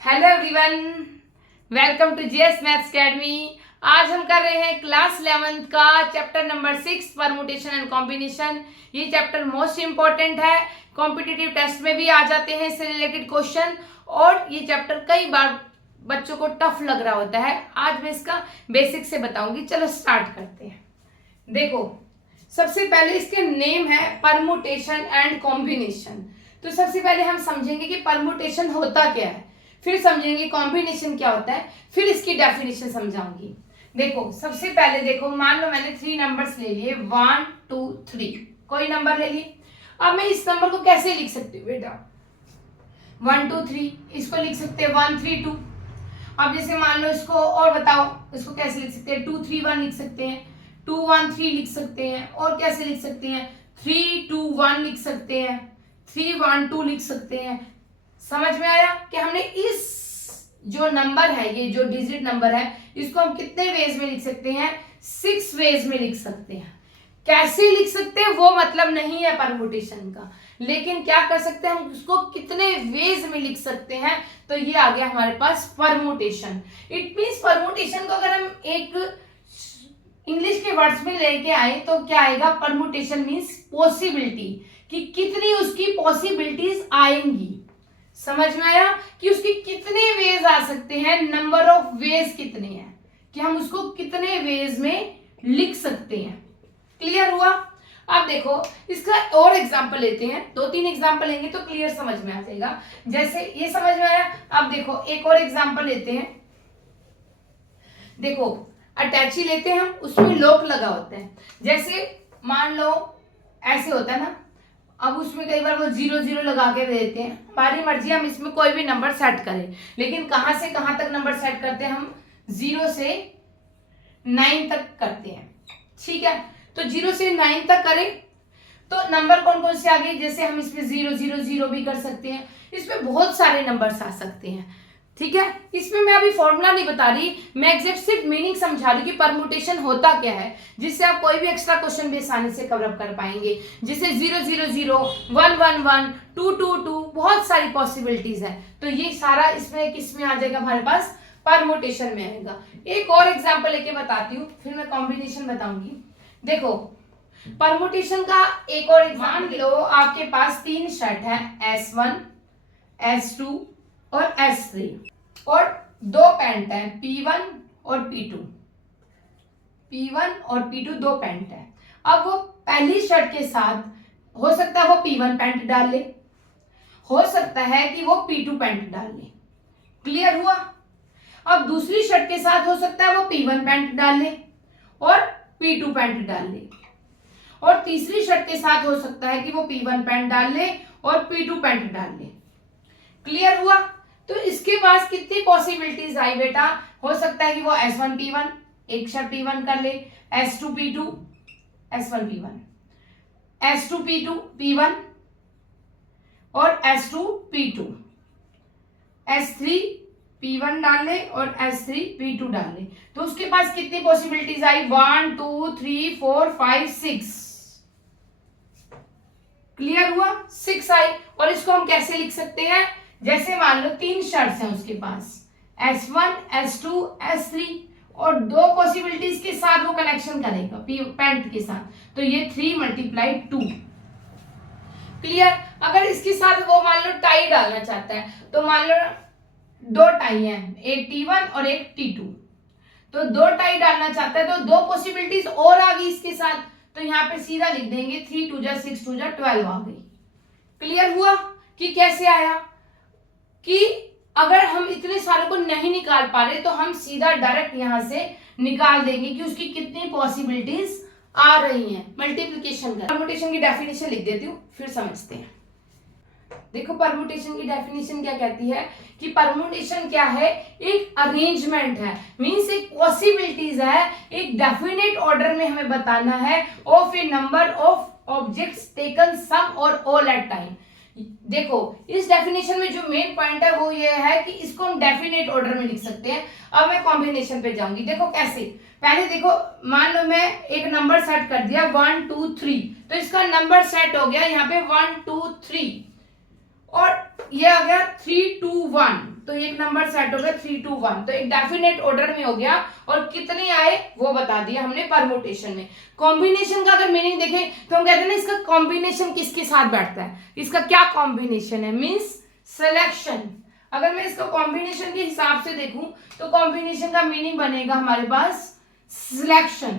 Hello everyone, welcome to GS Maths Academy. आज हम कर रहे हैं क्लास 11th का chapter number 6 permutation and combination. ये चैप्टर मोस्ट इंपॉर्टेंट है, कॉम्पिटिटिव टेस्ट में भी आ जाते हैं इससे रिलेटेड क्वेश्चन, और ये चैप्टर कई बार बच्चों को टफ लग रहा होता है। आज मैं इसका बेसिक से बताऊंगी। चलो स्टार्ट करते हैं। देखो, सबसे पहले इसके नेम है परमुटेशन एंड कॉम्बिनेशन। तो सबसे पहले हम समझेंगे कि परमुटेशन होता क्या है, फिर समझेंगे कॉम्बिनेशन क्या होता है, फिर इसकी डेफिनेशन समझाऊंगी। देखो, सबसे पहले देखो, मान लो मैंने 3 नंबर्स ले लिए, 1 2 3, कोई नंबर ले लिए। अब मैं इस नंबर को कैसे लिख सकती हूँ बेटा? 1 2 3, इसको लिख सकते हैं 1 3 2। अब जैसे मान लो इसको और बताओ, इसको कैसे लिख सकते हैं? 2 3 1 लिख सकते हैं, 2 1 3 लिख सकते हैं, और कैसे लिख सकते हैं? 3 2 1 लिख सकते हैं, 3 1 2 लिख सकते हैं। समझ में आया कि हमने इस जो नंबर है, ये जो डिजिट नंबर है, इसको हम कितने वेज में लिख सकते हैं? 6 वेज में लिख सकते हैं। कैसे लिख सकते हैं वो मतलब नहीं है परमुटेशन का, लेकिन क्या कर सकते हैं हम उसको कितने वेज में लिख सकते हैं, तो ये आ गया हमारे पास परमुटेशन। इट मींस परमुटेशन को अगर हम एक इंग्लिश के वर्ड्स में लेके आए तो क्या आएगा? परमुटेशन मींस पॉसिबिलिटी, कि कितनी उसकी पॉसिबिलिटीज आएंगी। समझ में आया कि उसके कितने वेज आ सकते हैं, नंबर ऑफ वेज कितने हैं, कि हम उसको कितने वेज में लिख सकते हैं। क्लियर हुआ? अब देखो, इसका और एग्जांपल लेते हैं, 2-3 एग्जांपल लेंगे तो क्लियर समझ में आ जाएगा। जैसे ये समझ में आया। अब देखो, एक और एग्जांपल लेते हैं। देखो, अटैची लेते हैं हम, उसमें लॉक लगा होता है। जैसे मान लो ऐसे होता है ना, अब उसमें कई बार वो 0 0 लगा के देते हैं। हमारी मर्जी, हम इसमें कोई भी नंबर सेट करें, लेकिन कहां से कहां तक नंबर सेट करते हैं? हम 0 से 9 तक करते हैं। ठीक है, तो 0 से 9 तक करें तो नंबर कौन कौन से आ गए? जैसे हम इसमें 0 0 0 भी कर सकते हैं, इसमें बहुत सारे नंबर्स आ सकते हैं। ठीक है, इसमें मैं अभी फॉर्मूला नहीं बता रही, मैं एग्जैक्ट सिर्फ मीनिंग समझा रही कि परमुटेशन होता क्या है, जिससे आप कोई भी एक्स्ट्रा क्वेश्चन भी आसानी से कवर अप कर पाएंगे। जैसे 0 0 0, 1 1 1, 2 2 2, बहुत सारी पॉसिबिलिटीज है। तो ये सारा इसमें किस में आ जाएगा? हमारे पास परमुटेशन में आएगा। एक और एग्जाम्पल लेके बताती हूँ, फिर मैं कॉम्बिनेशन बताऊंगी। देखो, परमुटेशन का एक और एग्जाम्पल लो, आपके पास 3 शर्ट है, S1 S2 और S3, और 2 पैंट है, P1 और P2। P1 और P2 2 पैंट है। अब वो पहली शर्ट के साथ हो सकता है वो P1 पैंट डाल ले, हो सकता है कि वो P2 पैंट डाल ले। क्लियर हुआ? अब दूसरी शर्ट के साथ हो सकता है वो P1 पैंट डाल ले और P2 पैंट डाल ले, और तीसरी शर्ट के साथ हो सकता है कि वो P1 पैंट डाल ले और P2 पैंट डाल ले। क्लियर हुआ? तो इसके पास कितनी पॉसिबिलिटीज आई बेटा? हो सकता है कि वो S1 P1, एक शर्ट P1 कर ले, S2 P2, S1 P1, S2 P2 P1 और S2 P2, S3 P1 डाल ले और S3 P2 डाल ले। तो उसके पास कितनी पॉसिबिलिटीज आई? 1 2 3 4 5 6। क्लियर हुआ? 6 आई। और इसको हम कैसे लिख सकते हैं? जैसे मान लो 3 शर्ट्स हैं उसके पास, S1 S2 S3, और 2 पॉसिबिलिटीज के साथ वो कनेक्शन करेगा पैंट के साथ, तो ये 3 × 2। क्लियर? अगर इसके साथ वो मान लो टाई डालना चाहता है, तो मान लो 2 टाई हैं, एक T1 और एक T2, तो 2 टाई डालना चाहता है तो 2 पॉसिबिलिटीज और आ गई इसके साथ, तो यहाँ पे सीधा लिख देंगे 3 2 6 2 12 आ गई। क्लियर हुआ कि कैसे आया? कि अगर हम इतने सारे को नहीं निकाल पा रहे तो हम सीधा डायरेक्ट यहां से निकाल देंगे कि उसकी कितनी पॉसिबिलिटीज आ रही हैं। मल्टीप्लिकेशन का परमुटेशन की डेफिनेशन लिख देती हूँ, फिर समझते हैं। देखो, परमुटेशन की डेफिनेशन क्या कहती है कि परमुटेशन क्या है? एक अरेंजमेंट है, मींस एक पॉसिबिलिटीज है, एक डेफिनेट ऑर्डर में हमें बताना है of a number of objects taken some और ऑल एट टाइम। देखो, इस डेफिनेशन में जो मेन पॉइंट है वो ये है कि इसको हम डेफिनेट ऑर्डर में लिख सकते हैं। अब मैं कॉम्बिनेशन पे जाऊंगी। देखो कैसे, पहले देखो, मान लो मैं एक नंबर सेट कर दिया 1 2 3, तो इसका नंबर सेट हो गया यहाँ पे 1 2 3, और ये आ गया 3 2 1। तो एक नंबर सेट हो गया 3 2 1, तो एक डेफिनेट ऑर्डर में हो गया। और कितने आए वो बता दिया हमने परमुटेशन में। कॉम्बिनेशन का अगर मीनिंग देखें तो हम कहते हैं ना इसका कॉम्बिनेशन किसके साथ बैठता है, इसका क्या कॉम्बिनेशन है, मीन्स सिलेक्शन। अगर मैं इसको कॉम्बिनेशन के हिसाब से देखूं तो कॉम्बिनेशन का मीनिंग बनेगा हमारे पास सिलेक्शन।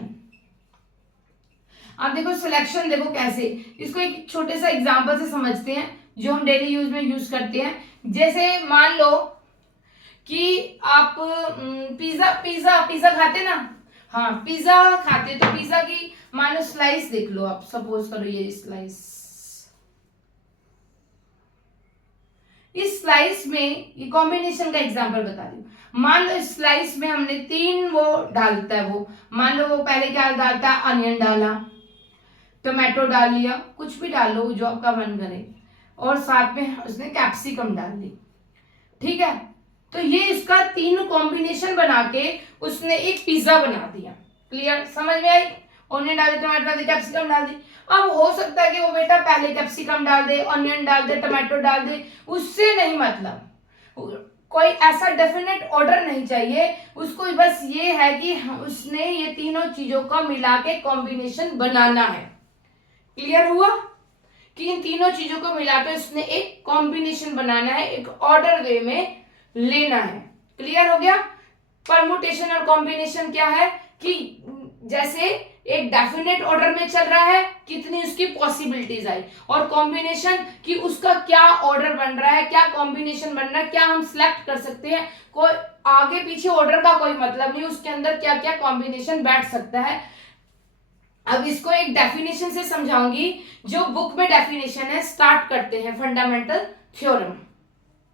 अब देखो सिलेक्शन देखो कैसे, इसको एक छोटे सा एग्जांपल से समझते हैं जो हम डेली यूज में यूज करते हैं। जैसे मान लो कि आप पिज्जा पिज्जा पिज्जा खाते ना, हाँ पिज्जा खाते, तो पिज्जा की मान लो स्लाइस देख लो आप, सपोज करो ये स्लाइस, इस स्लाइस में ये कॉम्बिनेशन का एग्जांपल बता दी। मान लो इस स्लाइस में हमने 3 वो डालता है, वो मान लो वो पहले क्या डालता है, अनियन डाला, टोमेटो डाल लिया, कुछ भी डाल लो जो आपका मन करे, और साथ में उसने कैप्सिकम डाल दी, ठीक है। तो ये इसका 3 कॉम्बिनेशन बना के उसने एक पिज्जा बना दिया। क्लियर, समझ में आई? ऑनियन डाल दे, टमाटर डाल दे, कैप्सिकम डाल दी। अब हो सकता है कि वो बेटा पहले कैप्सिकम डाल दे, ऑनियन डाल दे, टमाटो डाल दे, उससे नहीं मतलब, कोई ऐसा डेफिनेट ऑर्डर नहीं चाहिए उसको, बस ये है कि उसने ये तीनों चीजों का मिला के कॉम्बिनेशन बनाना है। क्लियर हुआ कि इन तीनों चीजों को मिलाकर उसने एक कॉम्बिनेशन बनाना है, एक ऑर्डर वे में लेना है। क्लियर हो गया? परमुटेशन और कॉम्बिनेशन क्या है कि जैसे एक डेफिनेट ऑर्डर में चल रहा है, कितनी उसकी पॉसिबिलिटीज आई, और कॉम्बिनेशन कि उसका क्या ऑर्डर बन रहा है, क्या कॉम्बिनेशन बन रहा है, क्या हम सिलेक्ट कर सकते हैं, कोई आगे पीछे ऑर्डर का कोई मतलब नहीं, उसके अंदर क्या क्या कॉम्बिनेशन बैठ सकता है। अब इसको एक डेफिनेशन से समझाऊंगी, जो बुक में डेफिनेशन है। स्टार्ट करते हैं फंडामेंटल थ्योरम।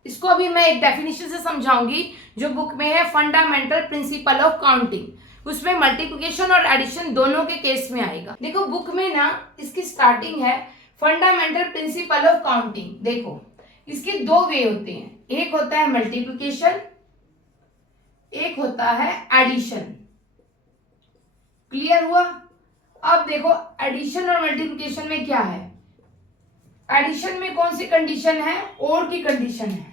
इसको अभी मैं एक डेफिनेशन से समझाऊंगी जो बुक में है, फंडामेंटल प्रिंसिपल ऑफ काउंटिंग। उसमें मल्टीप्लिकेशन और एडिशन दोनों के केस में आएगा। देखो बुक में ना इसकी स्टार्टिंग है फंडामेंटल प्रिंसिपल ऑफ काउंटिंग। देखो इसके 2 वे होते हैं, एक होता है मल्टीप्लिकेशन, एक होता है एडिशन। क्लियर हुआ? अब देखो एडिशन और मल्टीप्लिकेशन में क्या है, एडिशन में कौन सी कंडीशन है, और की कंडीशन है,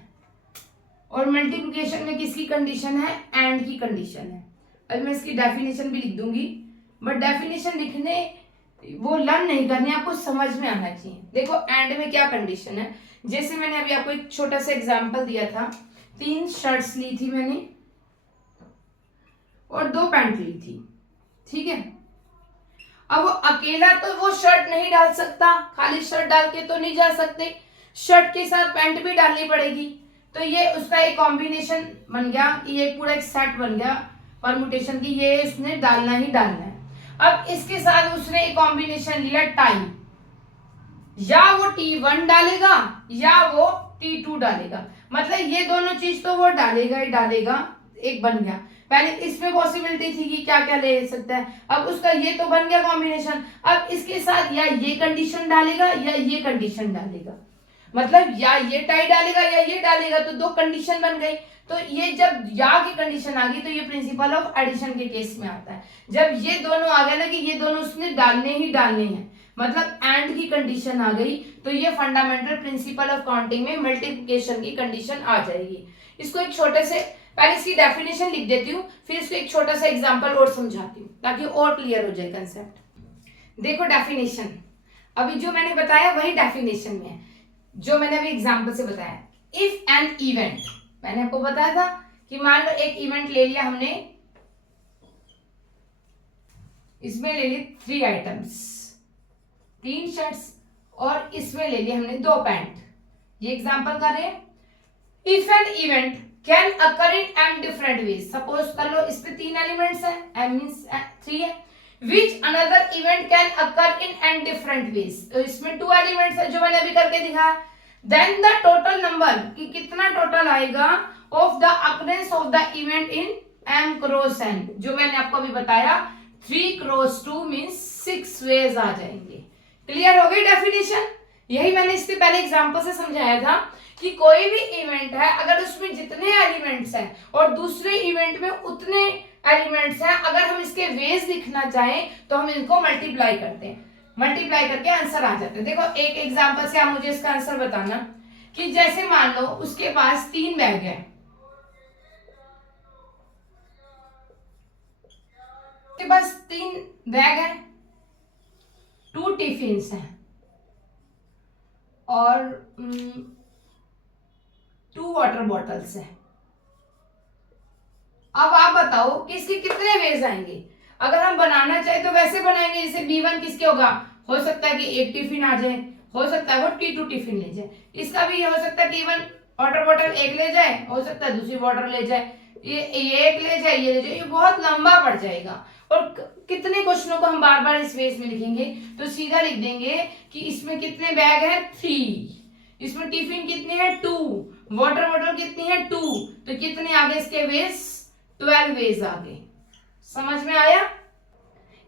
और मल्टीप्लिकेशन में किसकी कंडीशन है, एंड की कंडीशन है। अब मैं इसकी डेफिनेशन भी लिख दूंगी, बट डेफिनेशन लिखने वो लर्न नहीं करनी, आपको समझ में आना चाहिए। देखो एंड में क्या कंडीशन है, जैसे मैंने अभी आपको एक छोटा सा एग्जांपल दिया था, 3 शर्ट्स ली थी मैंने और 2 पैंट ली थी, ठीक है। अब वो अकेला तो वो शर्ट नहीं डाल सकता, खाली शर्ट डाल के तो नहीं जा सकते, शर्ट के साथ पैंट भी डालनी पड़ेगी। तो ये उसका एक कॉम्बिनेशन बन गया कि ये पूरा एक सेट बन गया परमुटेशन की, ये उसने डालना ही डालना है। अब इसके साथ उसने एक कॉम्बिनेशन लिया टाई, या वो T1 डालेगा या वो T2 डालेगा, मतलब ये दोनों चीज तो वो डालेगा ही डालेगा। एक बन गया, पहले इसमें पॉसिबिलिटी थी कि क्या क्या ले सकता है, अब उसका ये तो बन गया कॉम्बिनेशन। अब इसके साथ या ये कंडीशन डालेगा या ये कंडीशन डालेगा, मतलब या ये टाई डालेगा या ये डालेगा, तो 2 कंडीशन बन गई। तो ये जब या की कंडीशन आ गई तो ये प्रिंसिपल ऑफ एडिशन के केस में आता है। जब ये दोनों आ गए ना कि ये दोनों उसने डालने ही डालने हैं, मतलब एंड की कंडीशन आ गई, तो ये फंडामेंटल प्रिंसिपल ऑफ काउंटिंग में मल्टीप्लिकेशन की कंडीशन आ जाएगी। इसको एक छोटे से, पहले इसकी डेफिनेशन लिख देती हूँ, फिर इसको एक छोटा सा एग्जांपल और समझाती हूँ ताकि और क्लियर हो जाए कंसेप्ट। देखो डेफिनेशन, अभी जो मैंने बताया वही डेफिनेशन में है जो मैंने अभी एग्जांपल से बताया। इफ एन इवेंट, मैंने आपको बताया था कि मान लो एक इवेंट ले लिया हमने, इसमें ले ली 3 आइटम्स, 3 शर्ट्स, और इसमें ले लिया हमने 2 पैंट। ये एग्जांपल कर रहे हैं। If an event can occur in m different ways, suppose कर लो इस पे 3 एलिमेंट्स है, m मींस 3 है, which another event can occur in n different ways, तो इसमें 2 एलिमेंट्स है जो मैंने अभी करके दिखाया। देन द टोटल नंबर, कि कितना टोटल आएगा, of the occurrence of the event in m cross n, जो मैंने आपको अभी बताया 3 क्रॉस 2 मींस 6 वेज आ जाएंगे। क्लियर हो गई डेफिनेशन? यही मैंने इससे पहले एग्जांपल से समझाया था कि कोई भी इवेंट है, अगर उसमें जितने एलिमेंट्स हैं और दूसरे इवेंट में उतने एलिमेंट्स हैं, अगर हम इसके वेज लिखना चाहें तो हम इनको मल्टीप्लाई करते हैं, मल्टीप्लाई करके आंसर आ जाते हैं। देखो एक एग्जांपल से आप मुझे इसका आंसर बताना, कि जैसे मान लो उसके पास 3 बैग है, पास 3 बैग है, 2 टिफिन्स हैं और 2 वाटर बॉटल्स हैं। अब आप बताओ कि इसके कितने वेज आएंगे। अगर हम बनाना चाहे तो वैसे बनाएंगे, जैसे B1 किसके होगा, हो सकता है कि 1 टिफिन आ जाए, हो सकता है वो T2 टिफिन ले जाए। इसका भी हो सकता है कि T1 वाटर बॉटल 1 ले जाए, हो सकता है दूसरी वाटर ले जाए, ये 1 ले जाए, ये ले जाए, ये बहुत लंबा पड़ जाएगा। और कितने क्वेश्चनों को हम बार बार इस वेज में लिखेंगे, तो सीधा लिख देंगे कि इसमें कितने बैग है 3, इसमें टिफिन कितने हैं 2, वाटर बॉटल कितनी है 2, तो कितने आगे इसके वेज 12 वेज आगे। समझ में आया?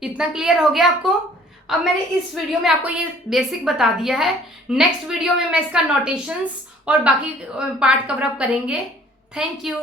इतना क्लियर हो गया आपको? अब मैंने इस वीडियो में आपको ये बेसिक बता दिया है। नेक्स्ट वीडियो में मैं इसका नोटेशंस और बाकी पार्ट कवर अप करेंगे। Thank you.